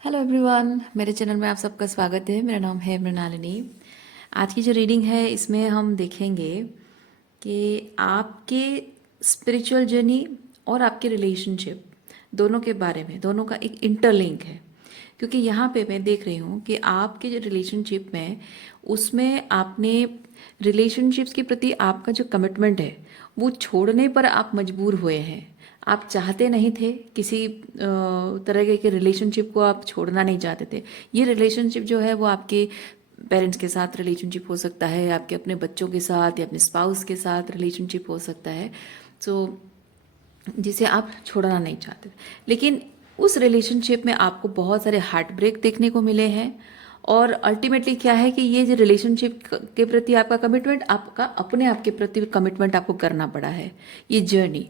Hello everyone, मेरे channel में आप सबका स्वागत है। मेरा नाम है मृणालिनी। आज की जो रीडिंग है इसमें हम देखेंगे कि आपके स्पिरिचुअल जर्नी और आपके रिलेशनशिप दोनों के बारे में, दोनों का एक इंटरलिंक है। क्योंकि यहाँ पे मैं देख रही हूँ कि आपके जो रिलेशनशिप में, उसमें आपने रिलेशनशिप्स के प्रति आपका जो कमिटमेंट है वो छोड़ने पर आप मजबूर हुए हैं। आप चाहते नहीं थे, किसी तरह के रिलेशनशिप को आप छोड़ना नहीं चाहते थे। ये रिलेशनशिप जो है वो आपके पेरेंट्स के साथ रिलेशनशिप हो सकता है, आपके अपने बच्चों के साथ या अपने स्पाउस के साथ रिलेशनशिप हो सकता है, सो जिसे आप छोड़ना नहीं चाहते। लेकिन उस रिलेशनशिप में आपको बहुत सारे हार्ट ब्रेक देखने को मिले हैं। और अल्टीमेटली क्या है कि ये जो रिलेशनशिप के प्रति आपका कमिटमेंट, आपका अपने आप के प्रति कमिटमेंट आपको करना पड़ा है, ये जर्नी।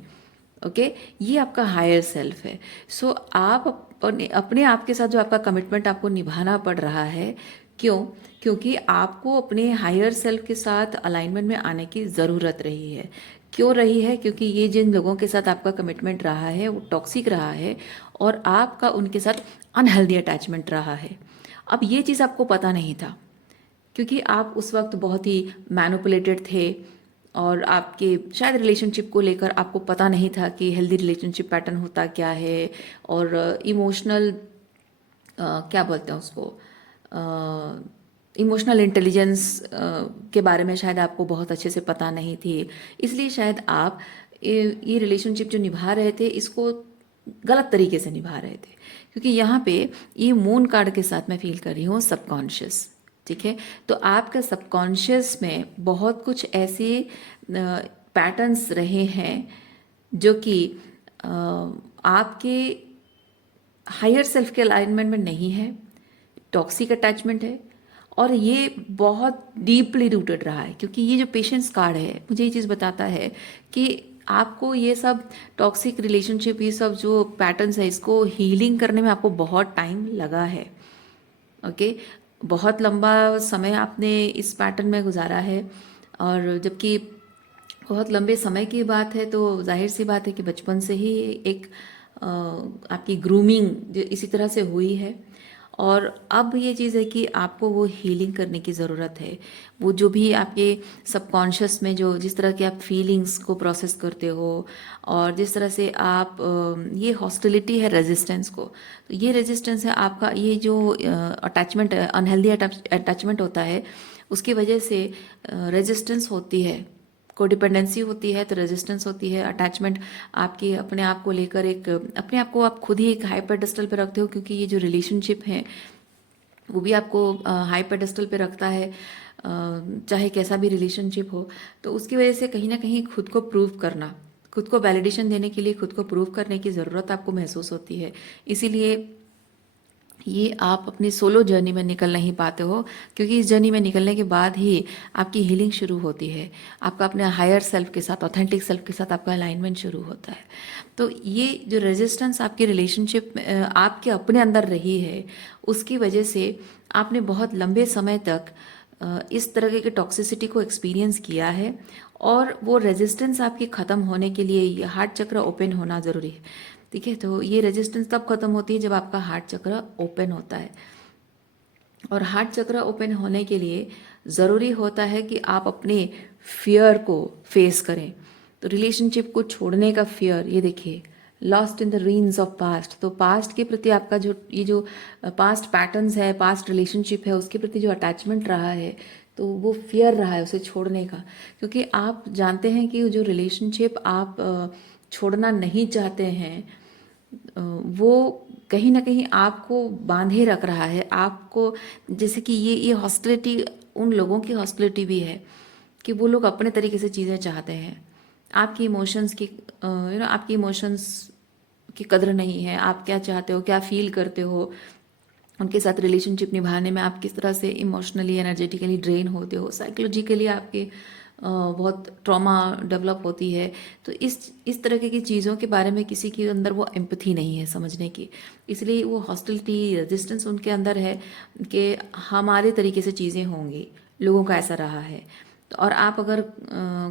ओके, ये आपका हायर सेल्फ है। सो आप अपने अपने आप के साथ जो आपका कमिटमेंट आपको निभाना पड़ रहा है। क्यों? क्योंकि आपको अपने हायर सेल्फ के साथ अलाइनमेंट में आने की ज़रूरत रही है। क्यों रही है? क्योंकि ये जिन लोगों के साथ आपका कमिटमेंट रहा है वो टॉक्सिक रहा है और आपका उनके साथ अनहेल्दी अटैचमेंट रहा है। अब ये चीज़ आपको पता नहीं था क्योंकि आप उस वक्त बहुत ही मैनिपुलेटेड थे और आपके शायद रिलेशनशिप को लेकर आपको पता नहीं था कि हेल्दी रिलेशनशिप पैटर्न होता क्या है। और इमोशनल, क्या बोलते हैं उसको, इमोशनल इंटेलिजेंस के बारे में शायद आपको बहुत अच्छे से पता नहीं थी। इसलिए शायद आप ये रिलेशनशिप जो निभा रहे थे इसको गलत तरीके से निभा रहे थे। क्योंकि यहाँ पे ये मून कार्ड के साथ मैं फील कर रही हूँ सबकॉन्शियस। ठीक है, तो आपका सबकॉन्शियस में बहुत कुछ ऐसे पैटर्न्स रहे हैं जो कि आपके हायर सेल्फ के अलाइनमेंट में नहीं है, टॉक्सिक अटैचमेंट है और ये बहुत डीपली रूटेड रहा है। क्योंकि ये जो पेशेंस कार्ड है मुझे ये चीज़ बताता है कि आपको ये सब टॉक्सिक रिलेशनशिप, ये सब जो पैटर्न्स है, इसको हीलिंग करने में आपको बहुत टाइम लगा है। ओके, बहुत लंबा समय आपने इस पैटर्न में गुजारा है। और जबकि बहुत लंबे समय की बात है तो जाहिर सी बात है कि बचपन से ही एक आपकी ग्रूमिंग इसी तरह से हुई है। और अब ये चीज़ है कि आपको वो हीलिंग करने की ज़रूरत है। वो जो भी आपके सबकॉन्शियस में जो जिस तरह के आप फीलिंग्स को प्रोसेस करते हो और जिस तरह से आप ये हॉस्टिलिटी है रेजिस्टेंस को, तो ये रेजिस्टेंस है आपका, ये जो अटैचमेंट है, अनहेल्दी अटैचमेंट होता है, उसकी वजह से रेजिस्टेंस होती है। कोडिपेंडेंसी होती है तो रेजिस्टेंस होती है। अटैचमेंट आपके अपने आप को लेकर एक, अपने आप को आप खुद ही एक हाई पेडेस्टल पे रखते हो क्योंकि ये जो रिलेशनशिप है वो भी आपको हाई पेडेस्टल पे रखता है। चाहे कैसा भी रिलेशनशिप हो, तो उसकी वजह से कहीं ना कहीं खुद को प्रूव करना, खुद को वैलिडेशन देने के लिए खुद को प्रूव करने की ज़रूरत आपको महसूस होती है। इसीलिए ये आप अपनी सोलो जर्नी में निकल नहीं पाते हो, क्योंकि इस जर्नी में निकलने के बाद ही आपकी हीलिंग शुरू होती है। आपका अपने हायर सेल्फ के साथ, ऑथेंटिक सेल्फ के साथ आपका अलाइनमेंट शुरू होता है। तो ये जो रेजिस्टेंस आपकी रिलेशनशिप में आपके अपने अंदर रही है, उसकी वजह से आपने बहुत लंबे समय तक इस तरह के टॉक्सिसिटी को एक्सपीरियंस किया है। और वो रेजिस्टेंस आपकी ख़त्म होने के लिए ये हार्ट चक्र ओपन होना ज़रूरी है। ठीक है, तो ये रेजिस्टेंस तब खत्म होती है जब आपका हार्ट चक्र ओपन होता है। और हार्ट चक्र ओपन होने के लिए ज़रूरी होता है कि आप अपने फियर को फेस करें। तो रिलेशनशिप को छोड़ने का फियर, ये देखिए, lost in the reigns of past. तो पास्ट के प्रति आपका जो ये जो पास्ट पैटर्न्स है, पास्ट रिलेशनशिप है, उसके प्रति जो अटैचमेंट रहा है, तो वो फियर रहा है उसे छोड़ने का। क्योंकि आप जानते हैं कि जो रिलेशनशिप आप छोड़ना नहीं चाहते हैं, वो कहीं ना कहीं आपको बांधे रख रहा है। आपको, जैसे कि ये हॉस्टिलिटी उन लोगों की हॉस्टिलिटी भी है कि वो लोग अपने तरीके से चीज़ें चाहते हैं। आपकी इमोशंस की, आपकी इमोशंस की कदर नहीं है। आप क्या चाहते हो, क्या फील करते हो, उनके साथ रिलेशनशिप निभाने में आप किस तरह से इमोशनली, एनर्जेटिकली ड्रेन होते हो, साइकोलॉजिकली आपके बहुत ट्रॉमा डेवलप होती है। तो इस तरह की चीज़ों के बारे में किसी के अंदर वो एम्पथी नहीं है समझने की। इसलिए वो हॉस्टिलिटी, रेजिस्टेंस उनके अंदर है कि हमारे तरीके से चीज़ें होंगी, लोगों का ऐसा रहा है। तो और आप अगर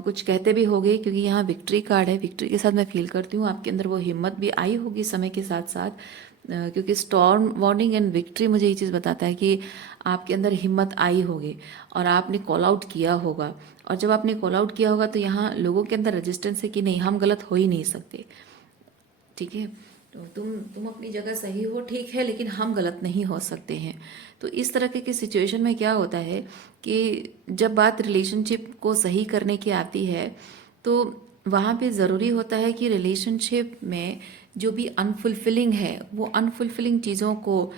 कुछ कहते भी होगे, क्योंकि यहाँ विक्ट्री कार्ड है, विक्ट्री के साथ मैं फील करती हूँ आपके अंदर वो हिम्मत भी आई होगी समय के साथ साथ। क्योंकि स्टॉर्म वार्निंग एंड विक्ट्री मुझे ये चीज़ बताता है कि आपके अंदर हिम्मत आई होगी और आपने कॉल आउट किया होगा, और जब आपने कॉल आउट किया होगा तो यहाँ लोगों के अंदर रेजिस्टेंस है कि नहीं, हम गलत हो ही नहीं सकते, ठीक है, तो तुम अपनी जगह सही हो, ठीक है, लेकिन हम गलत नहीं हो सकते हैं। तो इस तरह के सिचुएशन में क्या होता है कि जब बात रिलेशनशिप को सही करने की आती है तो वहाँ पे ज़रूरी होता है कि रिलेशनशिप में जो भी अनफुलफिलिंग है वो अनफुलफिलिंग चीज़ों को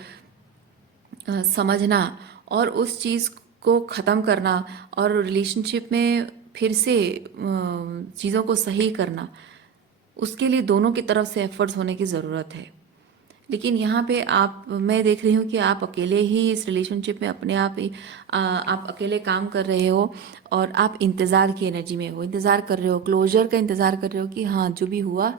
समझना और उस चीज़ को ख़त्म करना और रिलेशनशिप में फिर से चीज़ों को सही करना, उसके लिए दोनों की तरफ से एफर्ट्स होने की ज़रूरत है। लेकिन यहाँ पे मैं देख रही हूँ कि आप अकेले ही इस रिलेशनशिप में अपने आप ही आप अकेले काम कर रहे हो और आप इंतज़ार की एनर्जी में हो, इंतज़ार कर रहे हो, क्लोजर का इंतज़ार कर रहे हो कि हाँ जो भी हुआ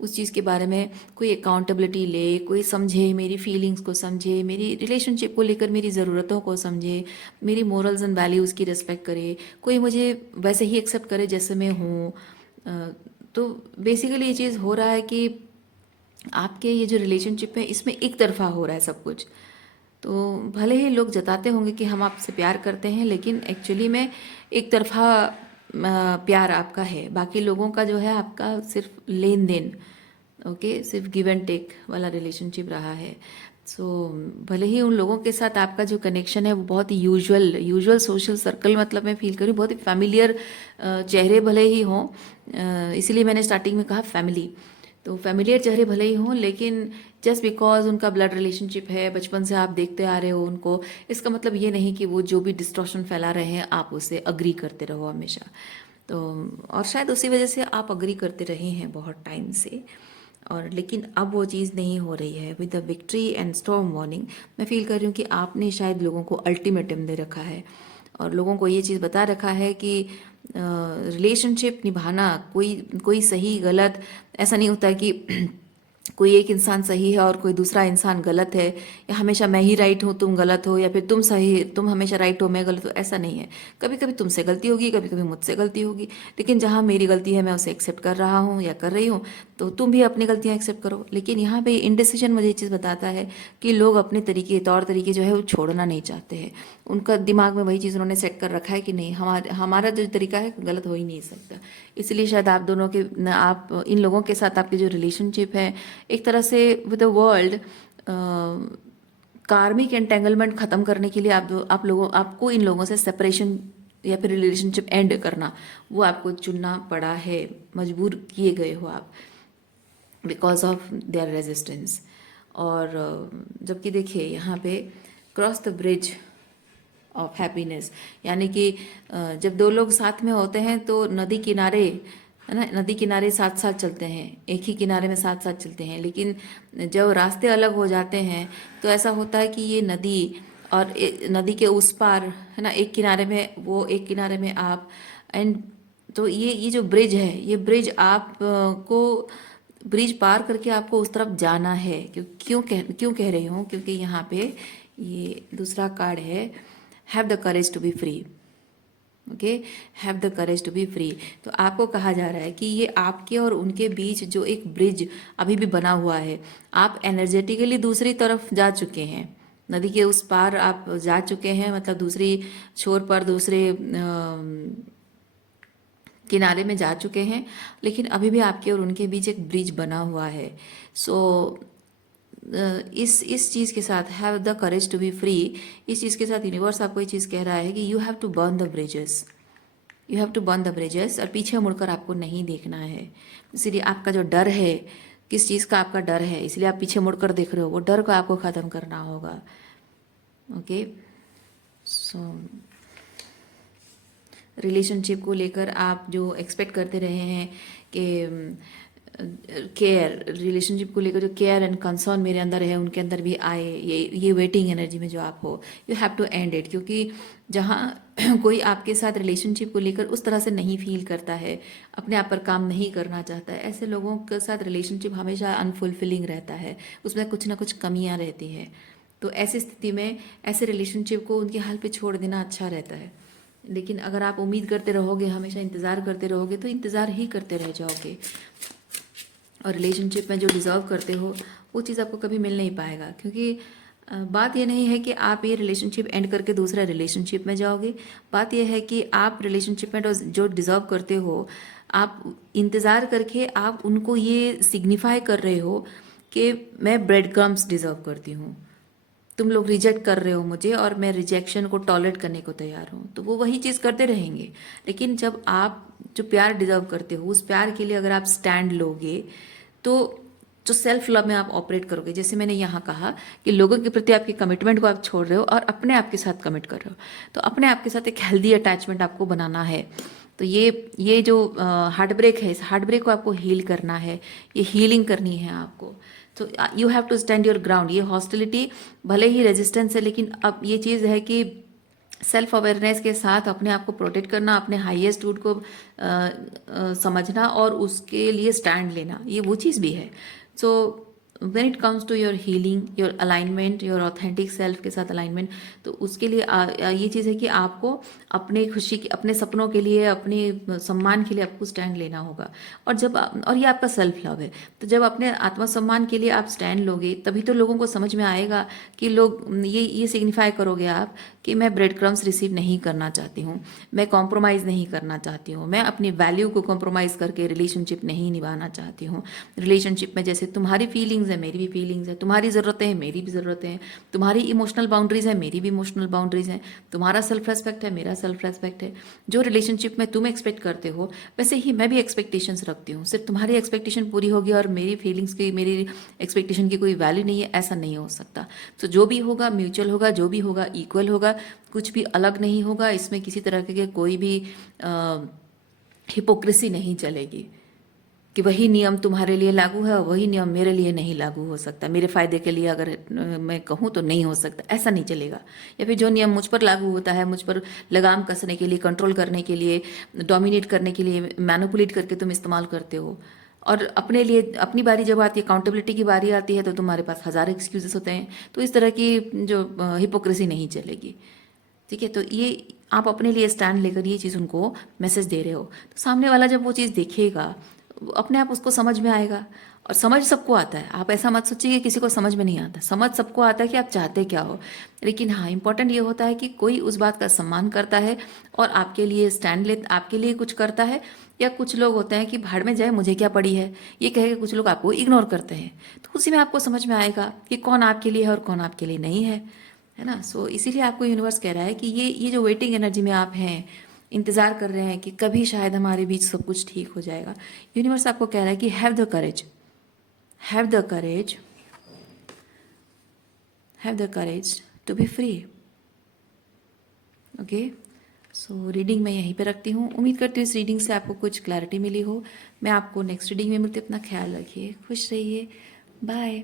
उस चीज़ के बारे में कोई अकाउंटेबिलिटी ले, कोई समझे, मेरी फीलिंग्स को समझे, मेरी रिलेशनशिप को लेकर मेरी ज़रूरतों को समझे, मेरी मोरल्स एंड वैल्यूज़ की रिस्पेक्ट करे, कोई मुझे वैसे ही एक्सेप्ट करे जैसे मैं हूँ। तो बेसिकली ये चीज़ हो रहा है कि आपके ये जो रिलेशनशिप है इसमें एक तरफा हो रहा है सब कुछ। तो भले ही लोग जताते होंगे कि हम आपसे प्यार करते हैं, लेकिन एक्चुअली में एक तरफा प्यार आपका है, बाकी लोगों का जो है आपका सिर्फ लेन देन, ओके, सिर्फ गिव एंड टेक वाला रिलेशनशिप रहा है। सो भले ही उन लोगों के साथ आपका जो कनेक्शन है वो बहुत ही यूजुअल सोशल सर्कल, मतलब मैं फील करूँ बहुत ही फैमिलियर चेहरे भले ही हों, इसीलिए मैंने स्टार्टिंग में कहा फैमिली, तो फैमिलियर चेहरे भले ही हों, लेकिन जस्ट बिकॉज उनका ब्लड रिलेशनशिप है, बचपन से आप देखते आ रहे हो उनको, इसका मतलब ये नहीं कि वो जो भी डिस्टॉर्शन फैला रहे हैं आप उसे अग्री करते रहो हमेशा। तो और शायद उसी वजह से आप अग्री करते रहे हैं बहुत टाइम से, और लेकिन अब वो चीज़ नहीं हो रही है। With the victory and storm warning मैं फील कर रही हूँ कि आपने शायद लोगों को अल्टीमेटम दे रखा है और लोगों को ये चीज़ बता रखा है कि रिलेशनशिप निभाना कोई कोई सही गलत ऐसा नहीं होता कि कोई एक इंसान सही है और कोई दूसरा इंसान गलत है, या हमेशा मैं ही राइट हूँ तुम गलत हो, या फिर तुम हमेशा राइट हो मैं गलत हूँ, ऐसा नहीं है। कभी कभी तुमसे गलती होगी, कभी कभी मुझसे गलती होगी, लेकिन जहाँ मेरी गलती है मैं उसे एक्सेप्ट कर रहा हूँ या कर रही हूँ, तो तुम भी अपनी गलतियाँ एक्सेप्ट करो। लेकिन यहाँ पे इनडिसीजन मुझे ये चीज़ बताता है कि लोग अपने तौर तरीके जो है वो छोड़ना नहीं चाहते हैं। उनका दिमाग में वही चीज़ उन्होंने सेट कर रखा है कि नहीं, हमारा जो तरीका है गलत हो ही नहीं सकता। इसलिए शायद आप दोनों के आप इन लोगों के साथ आपकी जो रिलेशनशिप है एक तरह से विद द वर्ल्ड, कार्मिक एंटेंगलमेंट खत्म करने के लिए आपको इन लोगों से सेपरेशन या फिर रिलेशनशिप एंड करना वो आपको चुनना पड़ा है, मजबूर किए गए हो आप बिकॉज ऑफ देयर रेजिस्टेंस। और जबकि देखिए यहाँ पे cross the bridge of happiness, यानी कि जब दो लोग साथ में होते हैं तो नदी किनारे, है ना, नदी किनारे साथ साथ चलते हैं, एक ही किनारे में साथ साथ चलते हैं, लेकिन जब रास्ते अलग हो जाते हैं तो ऐसा होता है कि ये नदी और नदी के उस पार, है ना, एक किनारे में वो एक किनारे में आप, एंड तो ये जो ब्रिज है, ये ब्रिज आप को ब्रिज पार करके आपको उस तरफ जाना है। क्यों कह रही हूँ, क्योंकि यहाँ पे ये दूसरा कार्ड है, have the courage to be free, okay, have the courage to be free. तो आपको कहा जा रहा है कि ये आपके और उनके बीच जो एक ब्रिज अभी भी बना हुआ है, आप एनर्जेटिकली दूसरी तरफ जा चुके हैं, नदी के उस पार आप जा चुके हैं, मतलब दूसरी छोर पर दूसरे किनारे में जा चुके हैं, लेकिन अभी भी आपके और उनके बीच एक ब्रिज बना हुआ है। सो इस चीज़ के साथ have the courage to be free, इस चीज़ के साथ यूनिवर्स आपको ये चीज़ कह रहा है कि you have to burn the bridges, you have to burn the bridges, और पीछे मुड़कर आपको नहीं देखना है। इसीलिए आपका जो डर है, किस चीज़ का आपका डर है, इसलिए आप पीछे मुड़कर देख रहे हो, वो डर को आपको ख़त्म करना होगा। ओके, सो रिलेशनशिप को लेकर आप जो एक्सपेक्ट करते रहे हैं कि केयर, रिलेशनशिप को लेकर जो केयर एंड कंसर्न मेरे अंदर है उनके अंदर भी आए, ये वेटिंग एनर्जी में जो आप हो, you have to end it. क्योंकि जहाँ कोई आपके साथ रिलेशनशिप को लेकर उस तरह से नहीं फील करता है, अपने आप पर काम नहीं करना चाहता है, ऐसे लोगों के साथ रिलेशनशिप हमेशा अनफुलफिलिंग रहता है, उसमें कुछ ना कुछ कमियाँ रहती हैं। तो ऐसी स्थिति में ऐसे रिलेशनशिप को उनके हाल पे छोड़ देना अच्छा रहता है। लेकिन अगर आप उम्मीद करते रहोगे, हमेशा इंतज़ार करते रहोगे, तो इंतज़ार ही करते रह जाओगे, और रिलेशनशिप में जो डिज़र्व करते हो वो चीज़ आपको कभी मिल नहीं पाएगा, क्योंकि बात ये नहीं है कि आप ये रिलेशनशिप एंड करके दूसरा रिलेशनशिप में जाओगे। बात ये है कि आप रिलेशनशिप में जो डिज़र्व करते हो, आप इंतज़ार करके आप उनको ये सिग्निफाई कर रहे हो कि मैं ब्रेड क्रम्स डिज़र्व करती हूँ, तुम लोग रिजेक्ट कर रहे हो मुझे और मैं रिजेक्शन को टॉलरेट करने को तैयार हूँ, तो वो वही चीज़ करते रहेंगे। लेकिन जब आप जो प्यार डिज़र्व करते हो उस प्यार के लिए अगर आप स्टैंड लोगे, तो जो सेल्फ लव में आप ऑपरेट करोगे, जैसे मैंने यहाँ कहा कि लोगों के प्रति आपकी कमिटमेंट को आप छोड़ रहे हो और अपने आप के साथ कमिट कर रहे हो, तो अपने आप के साथ एक हेल्दी अटैचमेंट आपको बनाना है। तो ये जो हार्ट ब्रेक है, इस हार्ट ब्रेक को आपको हील करना है, ये हीलिंग करनी है आपको। तो you have to stand your ground. ये हॉस्टिलिटी भले ही रेजिस्टेंस है, लेकिन अब ये चीज़ है कि सेल्फ अवेयरनेस के साथ अपने आप को प्रोटेक्ट करना, अपने हाईएस्ट गुड को समझना और उसके लिए स्टैंड लेना, ये वो चीज़ भी है। So when it comes to your healing, your alignment, your authentic self के साथ अलाइनमेंट, तो उसके लिए ये चीज़ है कि आपको अपने खुशी के, अपने सपनों के लिए, अपने सम्मान के लिए आपको स्टैंड लेना होगा। और ये आपका सेल्फ लव है। तो जब अपने आत्मसम्मान के लिए आप स्टैंड लोगे, तभी तो लोगों को समझ में आएगा कि लोग ये सिग्निफाई करोगे आप कि मैं ब्रेड क्रम्स रिसीव नहीं करना चाहती हूँ, मैं कॉम्प्रोमाइज़ नहीं करना चाहती हूँ, मैं अपनी वैल्यू को कॉम्प्रोमाइज़ करके रिलेशनशिप नहीं निभाना चाहती हूँ। रिलेशनशिप में जैसे तुम्हारी फीलिंग्स है, मेरी भी फीलिंग्स है, तुम्हारी ज़रूरतें हैं, मेरी भी ज़रूरतें हैं, तुम्हारी इमोशनल बाउंड्रीज है, मेरी भी इमोशनल बाउंड्रीज हैं, तुम्हारा सेल्फ रेस्पेक्ट है, मेरा सेल्फ रेस्पेक्ट है। जो रिलेशनशिप में तुम एक्सपेक्ट करते हो, वैसे ही मैं भी एक्सपेक्टेशंस रखती हूँ। सिर्फ तुम्हारी एक्सपेक्टेशन पूरी होगी और मेरी फीलिंग्स की, मेरी एक्सपेक्टेशन की कोई वैल्यू नहीं है, ऐसा नहीं हो सकता। तो जो भी होगा म्यूचुअल होगा, जो भी होगा इक्वल होगा, कुछ भी अलग नहीं होगा। इसमें किसी तरह के कोई भी हिपोक्रेसी नहीं चलेगी कि वही नियम तुम्हारे लिए लागू है और वही नियम मेरे लिए नहीं लागू हो सकता, मेरे फ़ायदे के लिए अगर मैं कहूँ तो नहीं हो सकता, ऐसा नहीं चलेगा। या फिर जो नियम मुझ पर लागू होता है, मुझ पर लगाम कसने के लिए, कंट्रोल करने के लिए, डोमिनेट करने के लिए, मैनिपुलेट करके तुम इस्तेमाल करते हो, और अपने लिए अपनी बारी जब आती है, अकाउंटेबिलिटी की बारी आती है, तो तुम्हारे पास हज़ार एक्सक्यूजेस होते हैं। तो इस तरह की जो हिपोक्रेसी नहीं चलेगी। ठीक है, तो ये आप अपने लिए स्टैंड लेकर ये चीज़ उनको मैसेज दे रहे हो, तो सामने वाला जब वो चीज़ देखेगा, अपने आप उसको समझ में आएगा। और समझ सबको आता है, आप ऐसा मत सोचिए कि किसी को समझ में नहीं आता, समझ सबको आता है कि आप चाहते क्या हो। लेकिन हाँ, इंपॉर्टेंट ये होता है कि कोई उस बात का सम्मान करता है और आपके लिए स्टैंड ले, आपके लिए कुछ करता है। या कुछ लोग होते हैं कि भाड़ में जाए मुझे क्या पड़ी है, ये कह के कुछ लोग आपको इग्नोर करते हैं। तो उसी में आपको समझ में आएगा कि कौन आपके लिए है और कौन आपके लिए नहीं है ना। सो इसीलिए आपको यूनिवर्स कह रहा है कि ये जो वेटिंग एनर्जी में आप हैं, इंतज़ार कर रहे हैं कि कभी शायद हमारे बीच सब कुछ ठीक हो जाएगा, यूनिवर्स आपको कह रहा है कि have the courage, have the courage, have the courage to be free. Okay, so reading मैं यहीं पे रखती हूँ। उम्मीद करती हूँ इस रीडिंग से आपको कुछ क्लैरिटी मिली हो। मैं आपको नेक्स्ट रीडिंग में मिलती हूँ। अपना ख्याल रखिए, खुश रहिए, बाय।